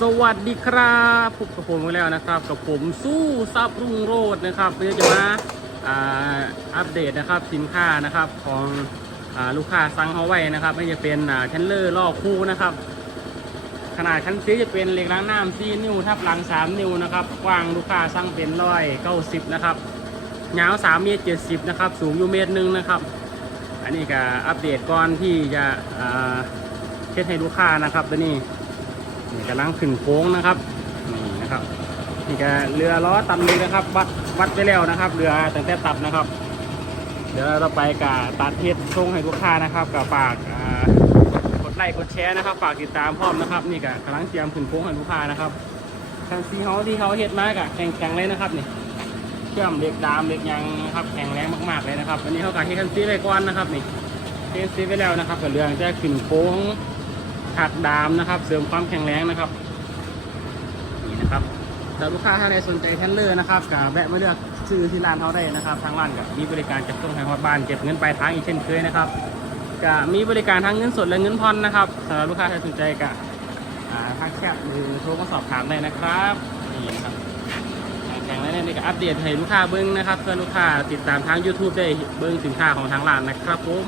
สวัสดีครับพบกับผมอีกแล้วนะครับ กับผมสู้ซับรุ่งโรจน์นะครับเพื่อจะมาอ่าอัปเดตนะครับสินค้านะครับของอลูกค้าสั่งเขาไว้นะครับ ไม่จะเป็นอ่าเทนเลอร์ล่อคู่นะครับ ขนาดคันซีจะเป็นเหล็กล้างน้ำ4นิ้วทับหลัง3นิ้วนะครับกว้างลูกค้าสั่งเป็นร้อยเก้าสิบนะครับยาว3เมตร70นะครับสูงอยู่เมตรหนึ่งนะครับ อันนี้ก็อัปเดตก่อนที่จะอ่าเช็ดให้ลูกค้านะครับตัวนี้ นี่กำลังขึ้นโค้งนะครับนี่นะครับนี่ก็เรือล้อตันเลยนะครับ วัดวัดไปแล้วนะครับ เรือตั้งแต่ตัดนะครับ เดี๋ยวเราไปกับตัดเทสส่งให้ลูกค้านะครับกับฝากกดไลค์กดแชร์นะครับ ฝากติดตามพร้อมนะครับ นี่ก็กำลังเตรียมขึ้นโค้งให้ลูกค้านะครับคันซีเฮาที่เขาเฮ็ดมากับแข็งแข็งเลยนะครับนี่เชื่อมเหล็กดามเหล็กยางนะครับแข็งแรงมากๆเลยนะครับวันนี้เขากะเฮ็ดคันซีไว้ก่อนนะครับนี่เทสซีไว้แล้วนะครับกับเรือจะขึ้นโค้ง ถักดามนะครับ เสริมความแข็งแรงนะครับ นี่นะครับถ้าลูกค้าท่านใดสนใจแทนเลอร์นะครับก็แวะมาเลือกซื้อที่ร้านเขาได้นะครับ ทางร้านก็มีบริการจัดส่งให้ฮอดบ้านเก็บเงินปลายทางอีกเช่นเคยนะครับก็มีบริการทั้งเงินสดและเงินผ่อนนะครับสำหรับลูกค้าที่สนใจก็อ่าทักแชทหรือโทรมาสอบถามได้นะครับนี่นะครับแข็งแรงนี่ก็อัปเดตให้ลูกค้าเบิ้งนะครับ เพื่อลูกค้าติดตามทาง YouTube ได้เบิ้งสินค้าของทางร้านนะครับผม